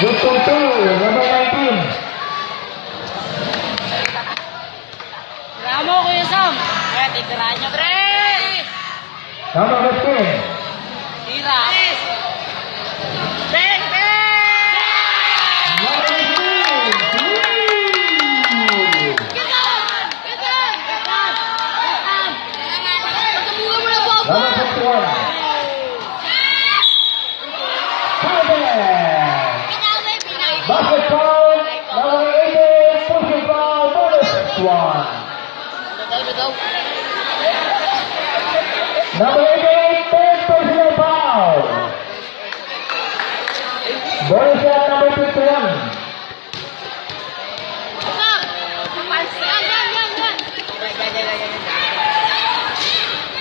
Good control, number 19. Ramo, Kuya Sam. Kaya titirahan nyo, Tres! Number 15. Tira. Bang, Number 18. Number 51. Basket foul, number 18, pushing foul, bonus one. Number 88, 10 personal foul. Bonus shot number 51.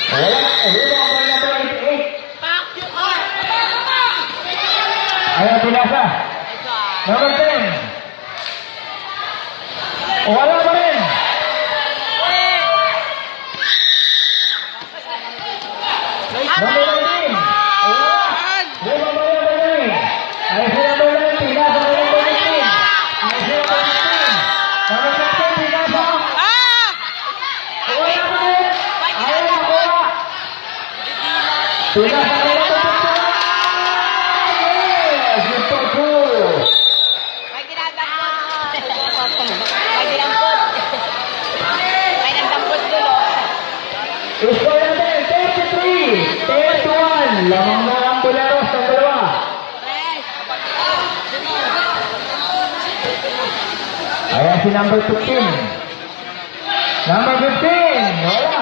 Rebound by number 88. Ayan, pinasa. Number 10. Wala pa rin. Number 19. Rebound by number 9. Ay si number 19. Nasa by number 19. Ay si number 16. Number 16. Pinasa. Wala pa rin. Ayaw na kuha. Pinasa by number 16. Yes, Mr. Cool. May ginadampot. May dinampot. May nagdampot dulo. Score natin, 33, 10-1. Lamang na ang Buleros ng dalawa. Ayan si number 15. Number 15, wala.